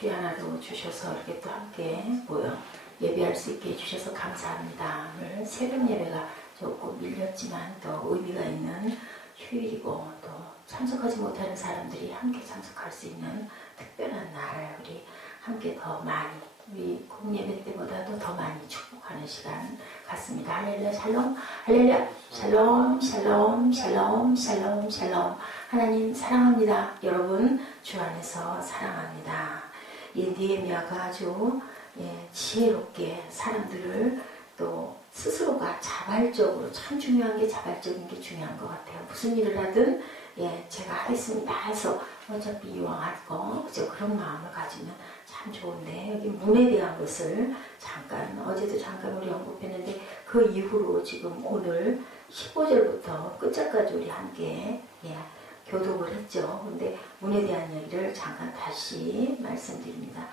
귀한 하루 주셔서 이렇게 또 함께 모여 예배할 수 있게 해주셔서 감사합니다. 오늘 새벽 예배가 조금 밀렸지만 또 의미가 있는 휴일이고 또 참석하지 못하는 사람들이 함께 참석할 수 있는 특별한 날, 우리 함께 더 많이, 우리 공예배 때보다도 더 많이 축복하는 시간 같습니다. 할렐루야 샬롬, 할렐루야 샬롬, 샬롬, 샬롬, 샬롬, 샬롬. 하나님 사랑합니다. 여러분 주 안에서 사랑합니다. 이 느헤미야가 아주 지혜롭게 사람들을 또 스스로가 자발적으로, 참 중요한 게 자발적인 게 중요한 것 같아요. 무슨 일을 하든 제가 하겠습니다 해서 어차피 이왕 할 거, 그죠? 그런 마음을 가지면 참 좋은데, 여기 문에 대한 것을 잠깐, 어제도 잠깐 우리 언급했는데 그 이후로 지금 오늘 15절부터 끝절까지 우리 함께 교독을 했죠. 근데 문에 대한 얘기를 잠깐 다시 말씀드립니다.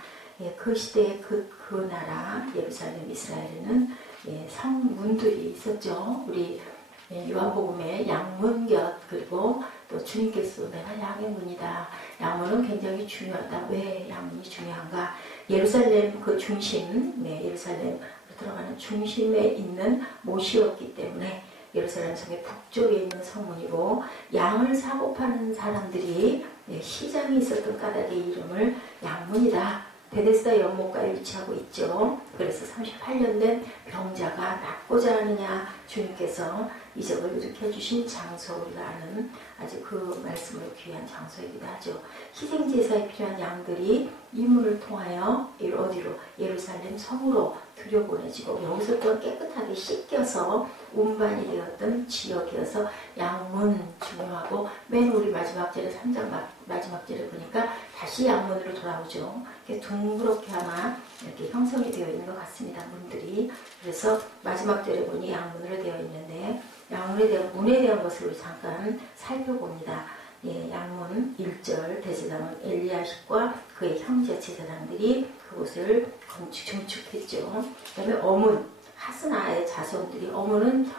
그 시대에 그 나라 예루살렘 이스라엘에는 성문들이 있었죠. 우리 요한복음의 양문곁, 그리고 또 주님께서 내가 양의 문이다. 양문은 굉장히 중요하다. 왜 양문이 중요한가? 예루살렘 그 중심, 예루살렘으로 들어가는 중심에 있는 못이었기 때문에 예루살렘 성의 북쪽에 있는 성문이고, 양을 사고 파는 사람들이 시장이 있었던 까닭의 이름을 양문이다. 베데스다 연못가에 위치하고 있죠. 그래서 38년 된 병자가 낫고자 하느냐, 주님께서 이적을 일으켜 주신 장소, 우리가 아는 아주 그 말씀으로 귀한 장소이기도 하죠. 희생제사에 필요한 양들이 이 문을 통하여 어디로? 예루살렘 성으로 들여보내지고, 여기서 또 깨끗하게 씻겨서 운반이 되었던 지역이어서 양문 중요하고, 맨 우리 마지막 절에 3장 마지막 절에 보니까 다시 양문으로 돌아오죠. 이렇게 둥그렇게 아마 이렇게 형성이 되어 있는 것 같습니다. 문들이. 그래서 마지막 절에 보니 양문으로 되어 있는데, 문에 대한 것을 우리 잠깐 살펴봅니다. 양문 1절, 대제사장은 엘리야십과 그의 형제 제사장들이 그곳을 증축했죠. 그 다음에 어문, 하스나의 자손들이, 어문은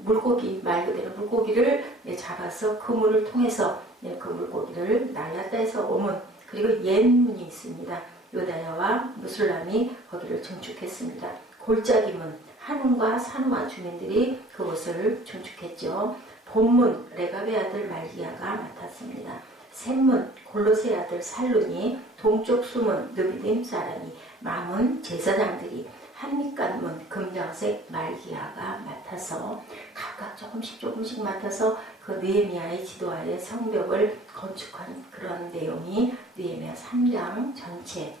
물고기, 말 그대로 물고기를 잡아서 그 문을 통해서 그 물고기를 날랐다 해서 어문. 그리고 옛문이 있습니다. 요다야와 무술람이 거기를 증축했습니다. 골짜기문, 한움과 산우아 주민들이 그곳을 증축했죠. 본문, 레갑의 아들 말기야가 맡았습니다. 샘문, 골로새 아들 살룬이, 동쪽 수문, 느비딤 사람이, 마문, 제사장들이, 한밑간문, 금장색 말기야가 맡아서 각각 조금씩 맡아서 그 느헤미야의 지도하에 성벽을 건축한 그런 내용이 느헤미야 3장 전체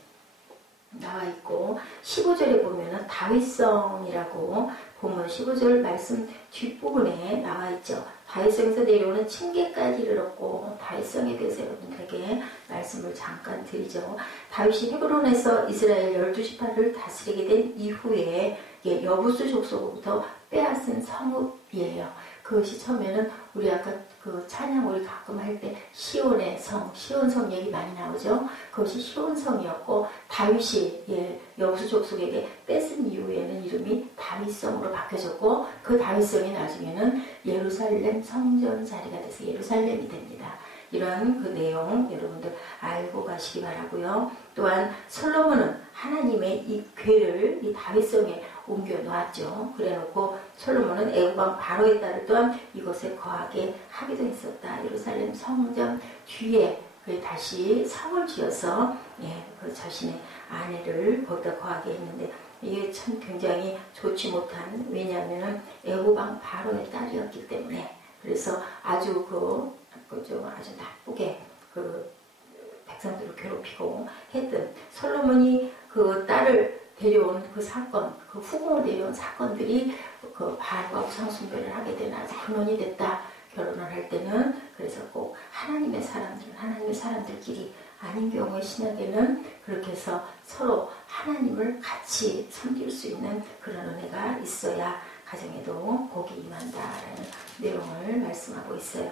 나와 있고, 15절에 보면은 다윗성이라고 보면 15절 말씀 뒷부분에 나와 있죠. 다윗성에서 내려오는 층계까지 이르렀고, 다윗성에 대해서 여러분들에게 말씀을 잠깐 드리죠. 다윗이 헤브론에서 이스라엘 12지파를 다스리게 된 이후에 여부수 족속으로부터 빼앗은 성읍이에요. 그것이 처음에는 우리 아까 그 찬양 우리 가끔 할 때 시온의 성, 시온성 얘기 많이 나오죠. 그것이 시온성이었고, 다윗이 여부수 족속에게 뺏은 이후에는 이름이 다윗성으로 바뀌어졌고, 그 다윗성이 나중에는 예루살렘 성전 자리가 돼서 예루살렘이 됩니다. 이런 그 내용 여러분들 알고 가시기 바라고요. 또한 솔로몬은 하나님의 이 궤를 이 다윗성에 옮겨 놓았죠. 그래놓고 솔로몬은 애굽왕 바로의 딸을 또한 이곳에 거하게 하기도 했었다. 예루살렘 성전 뒤에 다시 성을 지어서 그 자신의 아내를 거기다 거하게 했는데, 이게 참 굉장히 좋지 못한, 왜냐하면 애굽왕 바로의 딸이었기 때문에. 그래서 아주 아주 나쁘게 그 백성들을 괴롭히고 했던 솔로몬이 그 딸을 데려온 그 사건, 그 후궁을 데려온 사건들이 그 바알과 우상숭배를 하게 된 아주 근원이 됐다. 결혼을 할 때는. 그래서 꼭 하나님의 사람들끼리, 아닌 경우에 신약에는 그렇게 해서 서로 하나님을 같이 섬길 수 있는 그런 은혜가 있어야 가정에도 복이 임한다라는 내용을 말씀하고 있어요.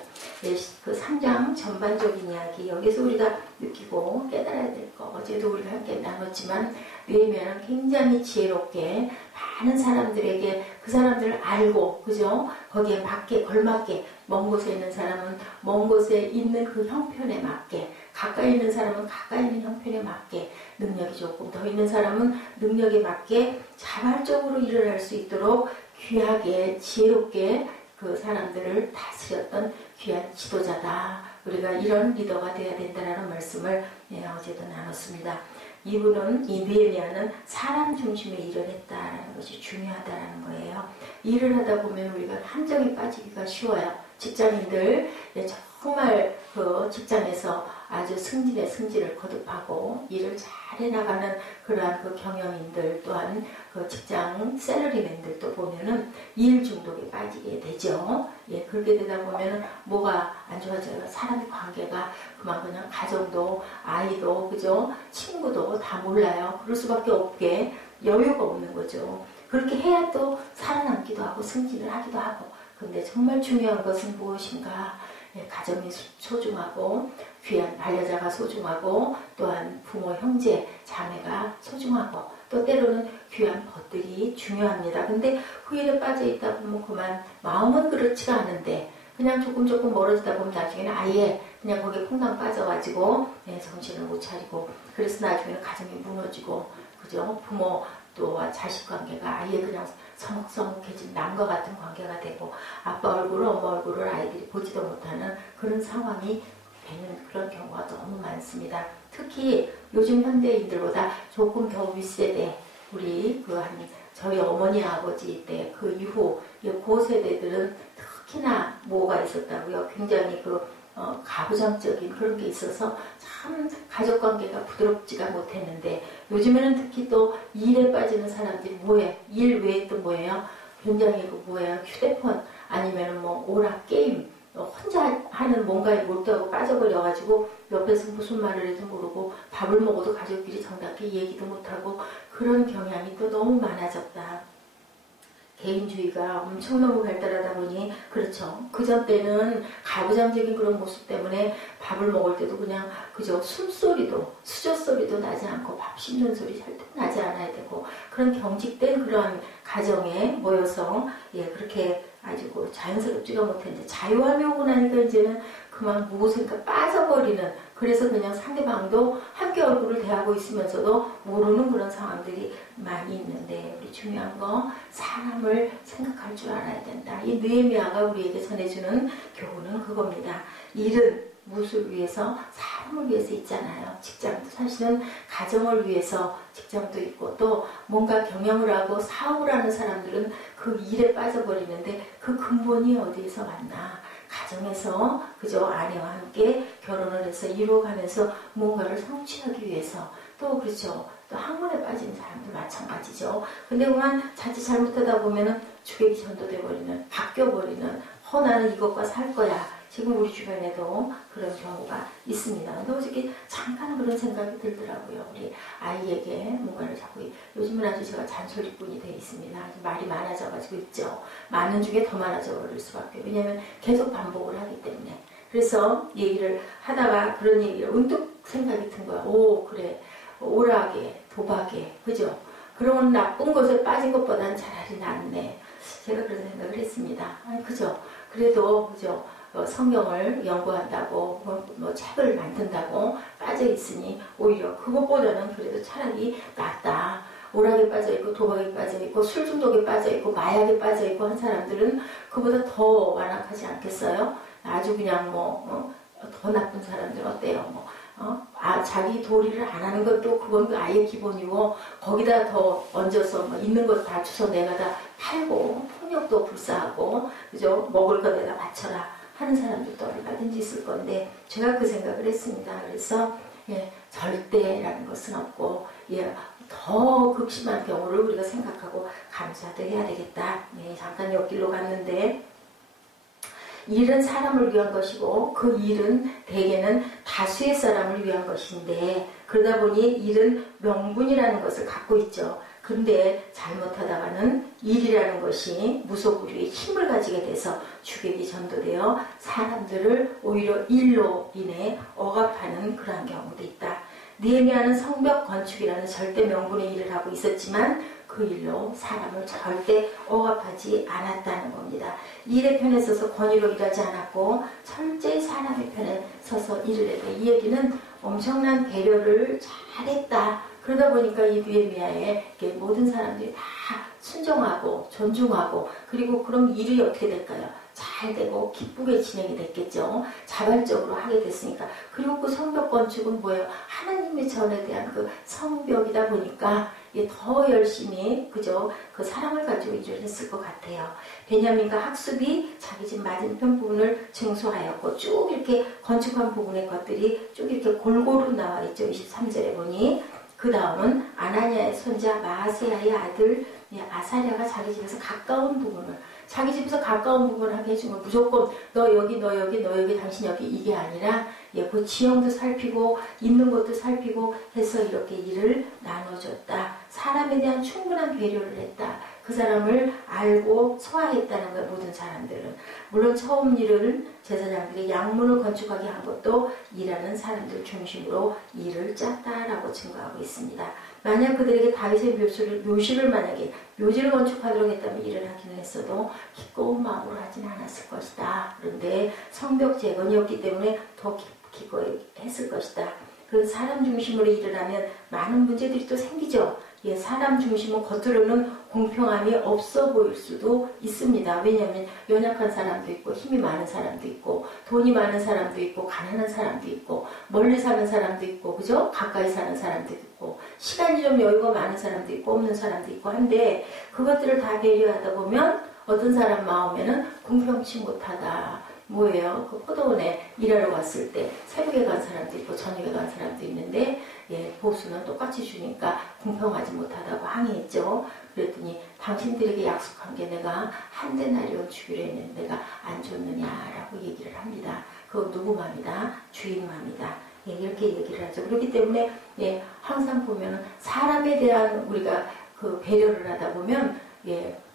그 3장 전반적인 이야기, 여기서 우리가 느끼고 깨달아야 될 거, 어제도 우리가 함께 나눴지만, 느헤미야는 굉장히 지혜롭게 많은 사람들에게 그 사람들을 알고, 그죠? 거기에 맞게 걸맞게, 먼 곳에 있는 사람은 먼 곳에 있는 그 형편에 맞게, 가까이 있는 사람은 가까이 있는 형편에 맞게, 능력이 조금 더 있는 사람은 능력에 맞게 자발적으로 일을 할 수 있도록 귀하게 지혜롭게 그 사람들을 다스렸던 귀한 지도자다. 우리가 이런 리더가 되어야 된다는 말씀을 어제도 나눴습니다. 이분은, 이 느헤미야는 사람 중심의 일을 했다라는 것이 중요하다는 거예요. 일을 하다 보면 우리가 함정에 빠지기가 쉬워요. 직장인들 정말 그 직장에서 아주 승진의 승진을 거듭하고 일을 잘 해나가는 그러한 그 경영인들, 또한 그 직장 샐러리맨들도 보면은 일 중독에 빠지게 되죠. 예, 그렇게 되다 보면은 뭐가 안 좋아져요. 사람의 관계가 그냥 가정도, 아이도, 그죠? 친구도 다 몰라요. 그럴 수밖에 없게 여유가 없는 거죠. 그렇게 해야 또 살아남기도 하고 승진을 하기도 하고. 근데 정말 중요한 것은 무엇인가? 예, 가정이 소중하고, 귀한 반려자가 소중하고, 또한 부모, 형제, 자매가 소중하고, 또 때로는 귀한 벗들이 중요합니다. 근데 그 일에 빠져있다 보면 그만 마음은 그렇지가 않은데 그냥 조금 멀어지다 보면 나중에는 아예 그냥 거기에 퐁당 빠져가지고 정신을 못 차리고, 그래서 나중에는 가정이 무너지고, 그죠? 부모 또와 자식 관계가 아예 그냥 서먹서먹해진 남과 같은 관계가 되고, 아빠 얼굴을, 엄마 얼굴을 아이들이 보지도 못하는 그런 상황이 되는 그런 경우가 너무 많습니다. 특히 요즘 현대인들보다 조금 더 윗세대, 우리 저희 어머니 아버지 때 그 이후 그 세대들은 특히나 뭐가 있었다고요. 굉장히 가부장적인 그런 게 있어서 참 가족관계가 부드럽지가 못했는데, 요즘에는 특히 또 일에 빠지는 사람들이 뭐예요? 일 외에 또 뭐예요? 굉장히 뭐예요? 휴대폰 아니면 뭐 오락 게임, 혼자 하는 뭔가에 몰두하고 빠져버려가지고 옆에서 무슨 말을 해도 모르고 밥을 먹어도 가족끼리 정답게 얘기도 못하고 그런 경향이 또 너무 많아졌다. 개인주의가 엄청나게 발달하다 보니, 그렇죠. 그전 때는 가부장적인 그런 모습 때문에 밥을 먹을 때도 그냥 그저 숨소리도, 수저소리도 나지 않고 밥 씹는 소리 절대 나지 않아야 되고, 그런 경직된 그런 가정에 모여서 그렇게 아주 자연스럽지가 못했는데, 자유함이 오고 나니까 이제는 그만 무엇인가 빠져버리는, 그래서 그냥 상대방도 함께 얼굴을 대하고 있으면서도 모르는 그런 상황들이 많이 있는데, 우리 중요한 거 사람을 생각할 줄 알아야 된다. 이 느헤미야가 우리에게 전해주는 교훈은 그겁니다. 일은 무엇을 위해서? 사람을 위해서 있잖아요. 직장도 사실은 가정을 위해서 직장도 있고, 또 뭔가 경영을 하고 사업을 하는 사람들은 그 일에 빠져버리는데 그 근본이 어디에서 왔나? 가정에서, 그저 아내와 함께 결혼을 해서 이루어가면서 뭔가를 성취하기 위해서, 또 그렇죠. 또 학문에 빠진 사람도 마찬가지죠. 근데 그만 자칫 잘못하다 보면은 주객이 전도돼 버리는, 바뀌어 버리는, 나는 이것과 살 거야. 지금 우리 주변에도 그런 경우가 있습니다. 근데 어저께 잠깐 그런 생각이 들더라고요. 우리 아이에게 뭔가를 자꾸, 요즘은 아주 제가 잔소리꾼이 되어 있습니다. 말이 많아져가지고 있죠. 많은 중에 더 많아져 버릴 수밖에. 왜냐하면 계속 반복을 하기 때문에. 그래서 얘기를 하다가 그런 얘기를 문득 생각이 든 거야. 오, 그래. 오락에, 도박에, 그죠? 그런 나쁜 것에 빠진 것보다는 차라리 낫네. 제가 그런 생각을 했습니다. 그죠? 그래도, 그죠? 성경을 연구한다고, 책을 만든다고 빠져있으니, 오히려 그것보다는 그래도 차라리 낫다. 오락에 빠져있고, 도박에 빠져있고, 술 중독에 빠져있고, 마약에 빠져있고 한 사람들은 그보다 더 완악하지 않겠어요? 아주 그냥 더 나쁜 사람들 어때요? 자기 도리를 안 하는 것도 그건 아예 기본이고, 거기다 더 얹어서 있는 것 다 주워 내가다 팔고, 폭력도 불사하고, 그죠? 먹을 거 내가 바쳐라 하는 사람들도 얼마든지 있을 건데, 제가 그 생각을 했습니다. 그래서 절대라는 것은 없고, 더 극심한 경우를 우리가 생각하고 감사도 해야 되겠다. 잠깐 옆길로 갔는데, 일은 사람을 위한 것이고 그 일은 대개는 다수의 사람을 위한 것인데, 그러다 보니 일은 명분이라는 것을 갖고 있죠. 그런데 잘못하다가는 일이라는 것이 무소불위의 힘을 가지게 돼서 주객이 전도되어 사람들을 오히려 일로 인해 억압하는 그러한 경우도 있다. 느헤미야는 성벽 건축이라는 절대 명분의 일을 하고 있었지만 그 일로 사람을 절대 억압하지 않았다는 겁니다. 일의 편에 서서 권위로 일하지 않았고 철저히 사람의 편에 서서 일을 했다. 이 얘기는 엄청난 배려를 잘했다. 그러다 보니까 이 느헤미야의 모든 사람들이 다 순종하고 존중하고, 그리고 그럼 일이 어떻게 될까요? 잘 되고 기쁘게 진행이 됐겠죠. 자발적으로 하게 됐으니까. 그리고 그 성벽 건축은 뭐예요? 하나님의 전에 대한 그 성벽이다 보니까 더 열심히 그죠? 그 사랑을 가지고 일을 했을 것 같아요. 베냐민과 학습이 자기 집 맞은편 부분을 증수하였고, 쭉 이렇게 건축한 부분의 것들이 쭉 이렇게 골고루 나와 있죠. 23절에 보니. 그 다음은 아나니아의 손자 마아세야의 아들 아사랴가 자기 집에서 가까운 부분을, 자기 집에서 가까운 부분을 하게 해주면 무조건 너 여기 너 여기 너 여기 당신 여기 이게 아니라 그 지형도 살피고 있는 것도 살피고 해서 이렇게 일을 나눠줬다. 사람에 대한 충분한 배려를 했다. 그 사람을 알고 소화했다는 거예요. 모든 사람들은. 물론 처음 일은 제사장들이 양문을 건축하게 한 것도 일하는 사람들 중심으로 일을 짰다라고 증거하고 있습니다. 만약 그들에게 다윗의 묘실을 만약에 묘지를 건축하도록 했다면 일을 하기는 했어도 기꺼운 마음으로 하진 않았을 것이다. 그런데 성벽 재건이었기 때문에 더 기꺼이 했을 것이다. 그 사람 중심으로 일을 하면 많은 문제들이 또 생기죠. 사람 중심은 겉으로는 공평함이 없어 보일 수도 있습니다. 왜냐하면 연약한 사람도 있고 힘이 많은 사람도 있고 돈이 많은 사람도 있고 가난한 사람도 있고 멀리 사는 사람도 있고 그죠? 가까이 사는 사람도 있고 시간이 좀 여유가 많은 사람도 있고 없는 사람도 있고 한데, 그것들을 다 배려하다 보면 어떤 사람 마음에는 공평치 못하다. 뭐예요? 그 포도원에 일하러 갔을 때 새벽에 간 사람도 있고 저녁에 간 사람도 있는데 보수는 똑같이 주니까 공평하지 못하다고 항의했죠. 그랬더니 당신들에게 약속한 게 내가 한 데나리온 주기로 했는데 내가 안 줬느냐라고 얘기를 합니다. 그거 누구 맘이다? 주인 맘이다. 이렇게 얘기를 하죠. 그렇기 때문에 항상 보면 사람에 대한 우리가 그 배려를 하다 보면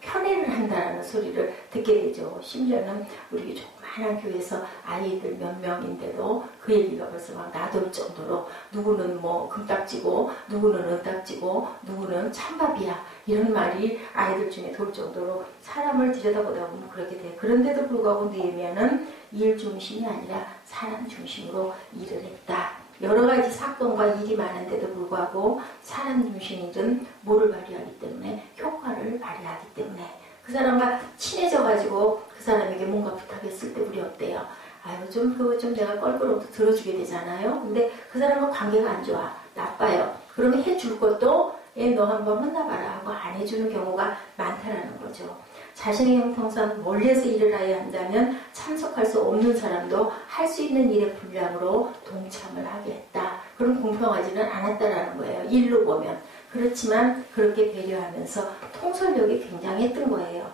편애를 한다는 소리를 듣게 되죠. 심지어는 우리 조그마한 교회에서 아이들 몇 명인데도 그 얘기가 벌써 막 나돌 정도로 누구는 뭐 금딱지고 누구는 은딱지고 누구는 찬밥이야 이런 말이 아이들 중에 돌 정도로 사람을 들여다보다 보면 그렇게 돼요. 그런데도 불구하고 느헤미야는 일 중심이 아니라 사람 중심으로 일을 했다. 여러 가지 사건과 일이 많은데도 불구하고 사람 중심 일은 뭐를 발휘하기 때문에? 효과를 발휘하기 때문에. 그 사람과 친해져가지고 그 사람에게 뭔가 부탁했을 때 우리 어때요? 아유 그거 좀 내가 껄끄러워도 들어주게 되잖아요. 근데 그 사람과 관계가 안 좋아. 나빠요. 그러면 해줄 것도 너 한번 혼나봐라 하고 안 해주는 경우가 많다라는 거죠. 자신의 형통상 멀리에서 일을 해야 한다면 참석할 수 없는 사람도 할 수 있는 일의 분량으로 동참을 하게 했다. 그럼 공평하지는 않았다라는 거예요. 일로 보면. 그렇지만 그렇게 배려하면서 통솔력이 굉장했던 거예요.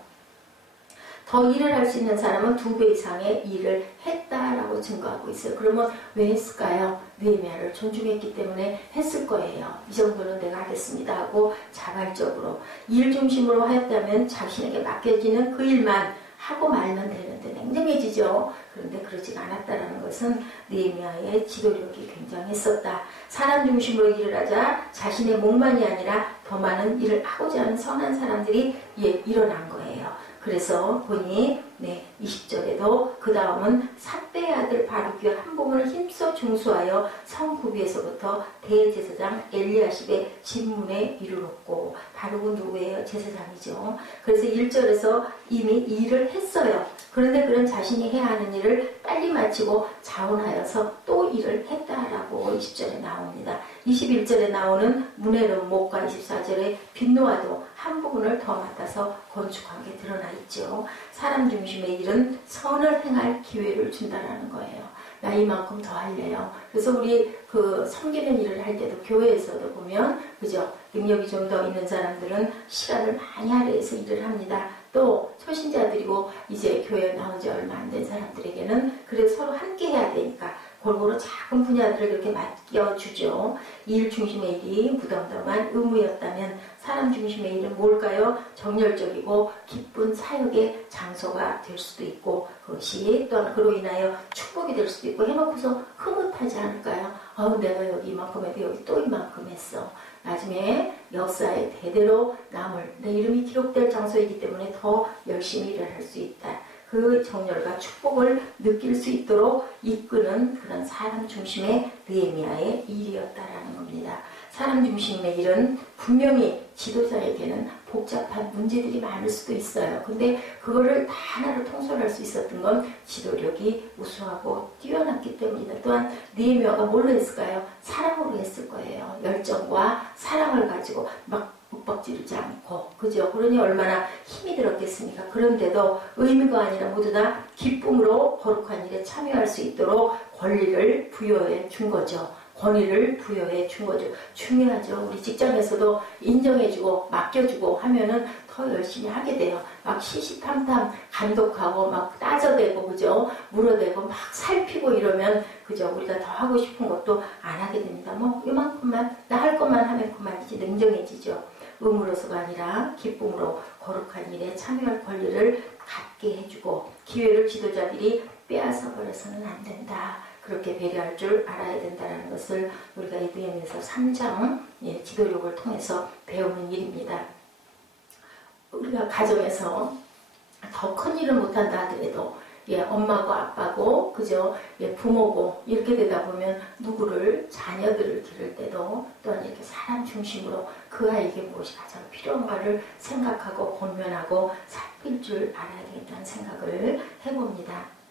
더 일을 할 수 있는 사람은 2배 이상의 일을 했다라고 증거하고 있어요. 그러면 왜 했을까요? 느헤미야를 존중했기 때문에 했을 거예요. 이 정도는 내가 하겠습니다 하고 자발적으로 일 중심으로 하였다면 자신에게 맡겨지는 그 일만 하고 말면 되는데 냉정해지죠. 그런데 그러지가 않았다는 것은 느헤미야의 지도력이 굉장했었다. 사람 중심으로 일을 하자 자신의 목만이 아니라 더 많은 일을 하고자 하는 선한 사람들이 일어난 거예요. 그래서 보니 20절에도 그 다음은 삿배의 아들 바루기와 한 부분을 힘써 중수하여 성구비에서부터 대제사장 엘리야십의 진문에 이르렀고, 바루고 누구예요? 제사장이죠. 그래서 1절에서 이미 일을 했어요. 그런데 그런 자신이 해야 하는 일을 빨리 마치고 자원하여서 또 일을 했다라고 20절에 나옵니다. 21절에 나오는 문해로운 목과 24절에 빈노아도 한 부분을 더 맡아서 건축한 게 드러나 있죠. 사람 중심의 일은 선을 행할 기회를 준다라는 거예요. 나 이만큼 더 할래요. 그래서 우리 섬기는 일을 할 때도 교회에서도 보면 그죠? 능력이 좀 더 있는 사람들은 시간을 많이 할애해서 일을 합니다. 또 초신자들이고 이제 교회에 나온 지 얼마 안 된 사람들에게는 그래서 서로 함께 해야 되니까 골고루 작은 분야들을 그렇게 맡겨주죠. 일 중심의 일이 무덤덤한 의무였다면 사람 중심의 일은 뭘까요? 정열적이고 기쁜 사역의 장소가 될 수도 있고, 그것이 또한 그로 인하여 축복이 될 수도 있고, 해놓고서 흐뭇하지 않을까요? 내가 여기 이만큼 해도 여기 또 이만큼 했어. 나중에 역사에 대대로 남을 내 이름이 기록될 장소이기 때문에 더 열심히 일을 할 수 있다. 그 정열과 축복을 느낄 수 있도록 이끄는 그런 사람 중심의 느헤미야의 일이었다라는 겁니다. 사람 중심의 일은 분명히 지도자에게는 복잡한 문제들이 많을 수도 있어요. 근데 그거를 다 하나로 통솔할 수 있었던 건 지도력이 우수하고 뛰어났기 때문이다. 또한 느헤미야가 뭘로 했을까요? 사랑으로 했을 거예요. 열정과 사랑을 가지고 막 윽박지르지 않고, 그죠? 그러니 얼마나 힘이 들었겠습니까? 그런데도 의무가 아니라 모두 다 기쁨으로 거룩한 일에 참여할 수 있도록 권리를 부여해 준 거죠. 권위를 부여해 준 거죠. 중요하죠. 우리 직장에서도 인정해주고 맡겨주고 하면은 더 열심히 하게 돼요. 막 시시탐탐 감독하고 막 따져대고, 그죠? 물어대고 막 살피고 이러면, 그죠? 우리가 더 하고 싶은 것도 안 하게 됩니다. 뭐 이만큼만 나 할 것만 하면 그만이지, 냉정해지죠. 의무로서가 아니라 기쁨으로 거룩한 일에 참여할 권리를 갖게 해주고, 기회를 지도자들이 빼앗아 버려서는 안 된다. 그렇게 배려할 줄 알아야 된다는 것을 우리가 이 느헤미야서 3장 지도력을 통해서 배우는 일입니다. 우리가 가정에서 더 큰 일을 못한다 하더라도 엄마고 아빠고, 그죠? 부모고, 이렇게 되다 보면 누구를, 자녀들을 기를 때도 또한 이렇게 사람 중심으로 그 아이에게 무엇이 가장 필요한가를 생각하고 권면하고 살필 줄 알아야 되겠다는 생각을 해봅니다.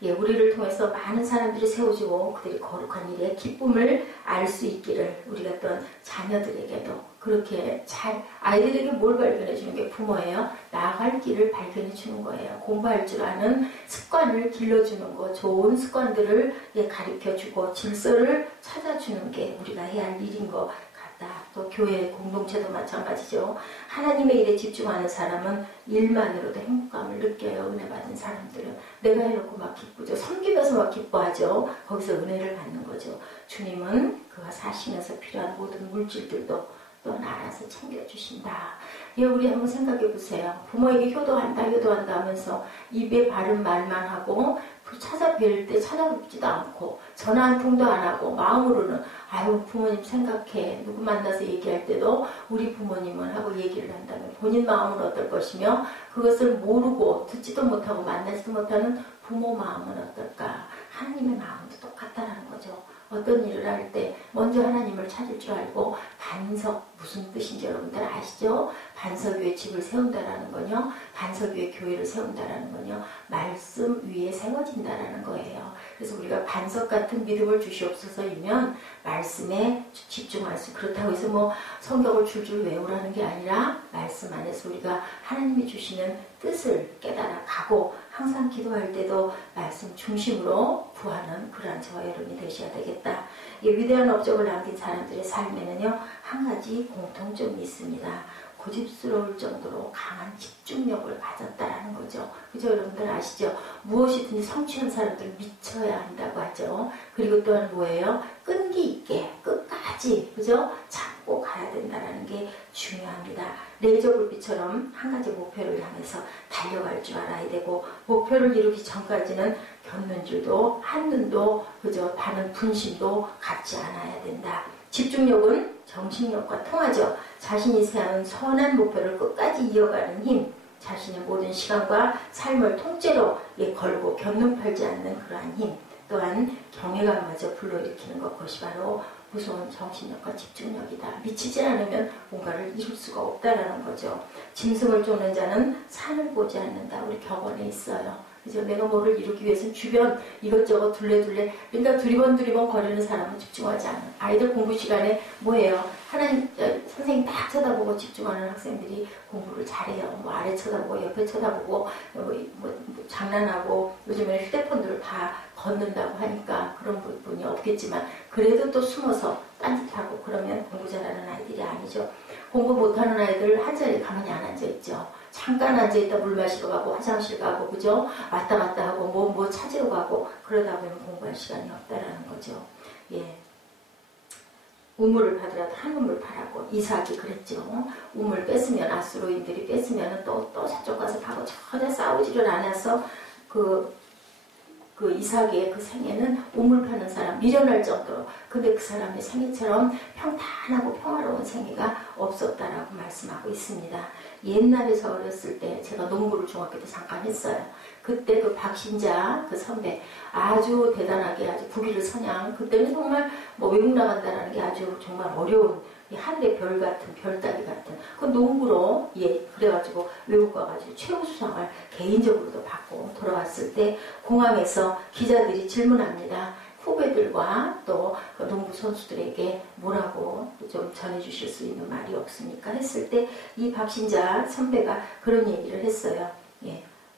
우리를 통해서 많은 사람들이 세워지고 그들이 거룩한 일에 기쁨을 알 수 있기를, 우리가 어떤 자녀들에게도 그렇게 잘, 아이들에게 뭘 발견해 주는 게 부모예요? 나아갈 길을 발견해 주는 거예요. 공부할 줄 아는 습관을 길러주는 거, 좋은 습관들을 가르쳐 주고 질서를 찾아주는 게 우리가 해야 할 일인 것 같다. 또 교회 공동체도 마찬가지죠. 하나님의 일에 집중하는 사람은 일만으로도 행복감을 느껴요. 은혜 받은 사람들은 내가 해놓고 막 기쁘죠. 섬기면서 막 기뻐하죠. 거기서 은혜를 받는 거죠. 주님은 그가 사시면서 필요한 모든 물질들도 또한 알아서 챙겨주신다. 우리 한번 생각해 보세요. 부모에게 효도한다 하면서 입에 바른 말만 하고 찾아뵐 때 찾아뵙지도 않고 전화 한 통도 안 하고 마음으로는 아유 부모님 생각해, 누구 만나서 얘기할 때도 우리 부모님은 하고 얘기를 한다면 본인 마음은 어떨 것이며, 그것을 모르고 듣지도 못하고 만나지도 못하는 부모 마음은 어떨까. 하나님의 마음도 똑같다는 거죠. 어떤 일을 할 때 먼저 하나님을 찾을 줄 알고, 반석, 무슨 뜻인지 여러분들 아시죠? 반석 위에 집을 세운다라는 거요, 반석 위에 교회를 세운다라는 거요, 말씀 위에 세워진다라는 거예요. 그래서 우리가 반석 같은 믿음을 주시옵소서이면 말씀에 집중할 수, 그렇다고 해서 뭐 성경을 줄줄 외우라는 게 아니라 말씀 안에서 우리가 하나님이 주시는 뜻을 깨달아 가고, 항상 기도할 때도 말씀 중심으로 구하는 그러한 저와 여러분이 되셔야 되겠다. 이 위대한 업적을 남긴 사람들의 삶에는요, 한 가지 공통점이 있습니다. 고집스러울 정도로 강한 집중력을 가졌다라는 거죠. 그죠? 여러분들 아시죠? 무엇이든지 성취한 사람들은 미쳐야 한다고 하죠. 그리고 또한 뭐예요? 끈기 있게 끝까지, 그죠? 참고 가야 된다는 게 중요합니다. 레이저 불빛처럼 한 가지 목표를 향해서 달려갈 줄 알아야 되고, 목표를 이루기 전까지는 곁눈질도 한눈도, 그죠? 다른 분심도 갖지 않아야 된다. 집중력은 정신력과 통하죠. 자신이 세우는 선한 목표를 끝까지 이어가는 힘, 자신의 모든 시간과 삶을 통째로 걸고 곁눈 팔지 않는 그러한 힘, 또한 경외감마저 불러일으키는 것, 그것이 바로 무서운 정신력과 집중력이다. 미치지 않으면 뭔가를 이룰 수가 없다라는 거죠. 짐승을 쫓는 자는 산을 보지 않는다. 우리 격언에 있어요. 그래서 내가 뭐를 이루기 위해서는 주변 이것저것 둘레둘레, 그러니까 두리번 거리는 사람은 집중하지 않아요. 아이들 공부 시간에 뭐예요? 하나님, 선생님 딱 쳐다보고 집중하는 학생들이 공부를 잘해요. 뭐 아래 쳐다보고 옆에 쳐다보고 뭐 장난하고, 요즘에는 휴대폰들을 다 걷는다고 하니까 그런 부분이 없겠지만, 그래도 또 숨어서 딴짓하고 그러면 공부 잘하는 아이들이 아니죠. 공부 못하는 아이들 한 자리에 가만히 안 앉아있죠. 잠깐 앉아있다 물 마시러 가고 화장실 가고, 그죠? 왔다 갔다 하고 뭐 찾으러 가고, 그러다 보면 공부할 시간이 없다라는 거죠. 우물을 파더라도 한 우물 파라고 이삭이 그랬죠. 우물 뺐으면, 아수르인들이 뺐으면 또 저쪽 가서 파고 전혀 싸우지를 않아서 그 그 이삭의 그 생애는 우물 파는 사람 미련할 정도로, 근데 그 사람의 생애처럼 평탄하고 평화로운 생애가 없었다라고 말씀하고 있습니다. 옛날에 저 어렸을 때 제가 농구를 중학교 때 잠깐 했어요. 그때 그 박신자 그 선배 아주 대단하게 아주 국위를 선양, 그때는 정말 뭐 외국 나간다라는 게 아주 정말 어려운 한대 별 같은 별따기 같은 그 농구로 그래가지고 외국 가가지고 최우 수상을 개인적으로도 받고 돌아왔을 때 공항에서 기자들이 질문합니다. 후배들과 또 그 농구 선수들에게 뭐라고 좀 전해주실 수 있는 말이 없습니까? 했을 때 이 박신자 선배가 그런 얘기를 했어요.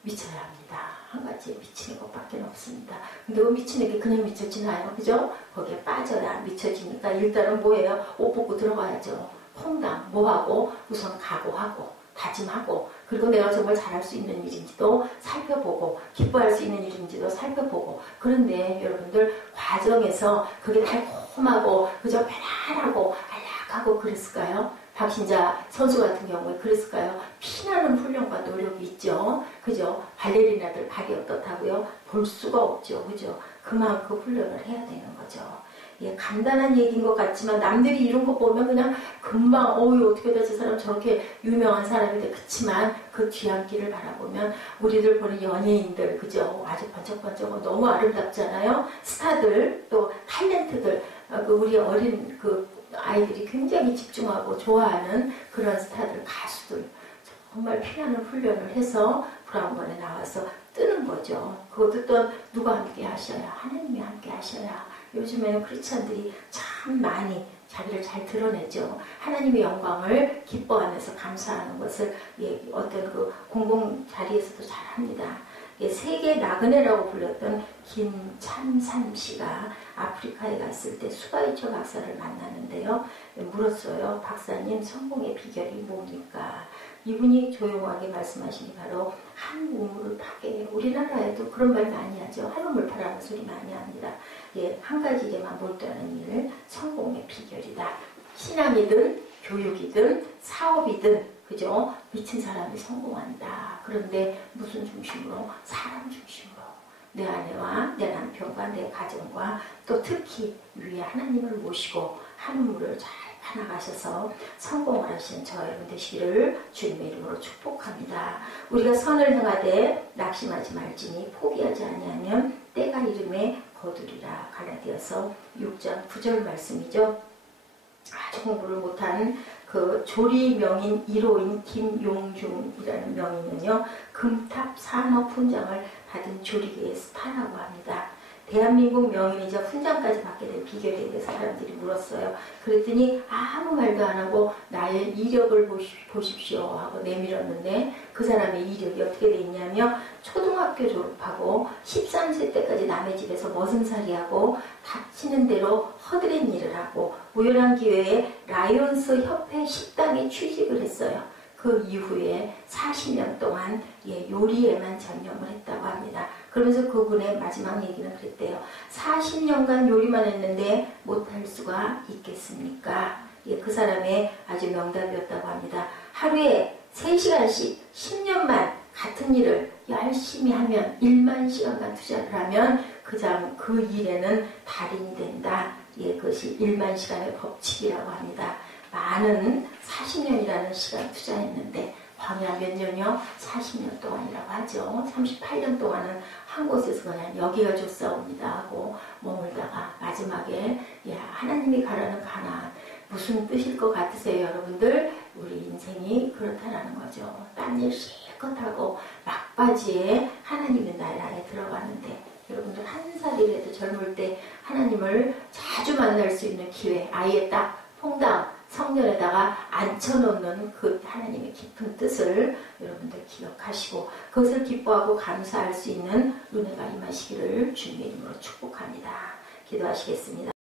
미쳐야 합니다. 한 가지에 미치는 것밖에 없습니다. 근데 그 미치는 게 그냥 미쳐지나요? 그죠? 거기에 빠져야 미쳐지니까 일단은 뭐예요? 옷 벗고 들어가야죠. 퐁당 뭐하고 우선 각오하고 다짐하고, 그리고 내가 정말 잘할 수 있는 일인지도 살펴보고 기뻐할 수 있는 일인지도 살펴보고. 그런데 여러분들 과정에서 그게 달콤하고 그저 편안하고 안락하고 그랬을까요? 박신자 선수 같은 경우에 그랬을까요? 피나는 훈련과 노력이 있죠. 그죠? 발레리나들 발이 어떻다고요? 볼 수가 없죠. 그죠? 그만큼 훈련을 해야 되는 거죠. 간단한 얘기인 것 같지만 남들이 이런 거 보면 그냥 금방 어떻게 저 사람 저렇게 유명한 사람인데, 그치만 그 뒤안길을 바라보면 우리들 보는 연예인들 그죠? 아주 번쩍번쩍 너무 아름답잖아요. 스타들 또 탤런트들, 우리 어린 그 아이들이 굉장히 집중하고 좋아하는 그런 스타들, 가수들 정말 피나는 훈련을 해서 브라운관에 나와서 뜨는 거죠. 그것도 또 누가 함께 하셔야? 하나님이 함께 하셔야. 요즘에는 크리스찬들이 참 많이 자기를 잘 드러내죠. 하나님의 영광을 기뻐하면서 감사하는 것을 어떤 그 공공 자리에서도 잘 합니다. 세계 나그네라고 불렸던 김참산 씨가 아프리카에 갔을 때 수바이처 박사를 만났는데요. 물었어요. 박사님, 성공의 비결이 뭡니까? 이분이 조용하게 말씀하시니 바로 한 우물을 파게. 우리나라에도 그런 말 많이 하죠. 한 우물 파라는 소리 많이 합니다. 한 가지 일에만 몰두하는 일, 성공의 비결이다. 신앙이든 교육이든 사업이든 그죠? 미친 사람이 성공한다. 그런데 무슨 중심으로? 사람 중심으로. 내 아내와 내 남편과 내 가정과 또 특히 위에 하나님을 모시고 한 우물을 잘 파나가셔서 성공을 하시는 저 여러분 되시기를 주님의 이름으로 축복합니다. 우리가 선을 행하되 낙심하지 말지니 포기하지 아니하면 때가 이름에 거두리라. 갈라디아서 6장 9절 말씀이죠. 아주 공부를 못한 그 조리 명인 1호인 김용중이라는 명인은요, 금탑 산업 훈장을 받은 조리계의 스타라고 합니다. 대한민국 명인이자 훈장까지 받게 된 비결에 대해서 사람들이 물었어요. 그랬더니 아무 말도 안 하고 나의 이력을 보십시오 하고 내밀었는데, 그 사람의 이력이 어떻게 돼 있냐면 초등학교 졸업하고 13세 때까지 남의 집에서 머슴살이하고 닥치는 대로 허드렛 일을 하고 우연한 기회에 라이온스 협회 식당에 취직을 했어요. 그 이후에 40년 동안 요리에만 전념을 했다고 합니다. 그러면서 그분의 마지막 얘기는 그랬대요. 40년간 요리만 했는데 못할 수가 있겠습니까? 그 사람의 아주 명답이었다고 합니다. 하루에 3시간씩 10년만 같은 일을 열심히 하면 1만 시간만 투자를 하면 그 일에는 달인이 된다. 그것이 1만 시간의 법칙이라고 합니다. 많은 40년이라는 시간 투자했는데 광야 몇 년이요? 40년 동안이라고 하죠. 38년 동안은 한 곳에서 그냥 여기가 좋사옵니다 하고 머물다가 마지막에 하나님이 가라는 가나안, 무슨 뜻일 것 같으세요 여러분들? 우리 인생이 그렇다라는 거죠. 딴일 실컷 하고 막바지에 하나님의 나라에 들어가는데, 여러분들 한 살이라도 젊을 때 하나님을 자주 만날 수 있는 기회, 아예 딱 퐁당 성전에다가 앉혀놓는 그 하나님의 깊은 뜻을 여러분들 기억하시고 그것을 기뻐하고 감사할 수 있는 은혜가 임하시기를 주님의 이름으로 축복합니다. 기도하시겠습니다.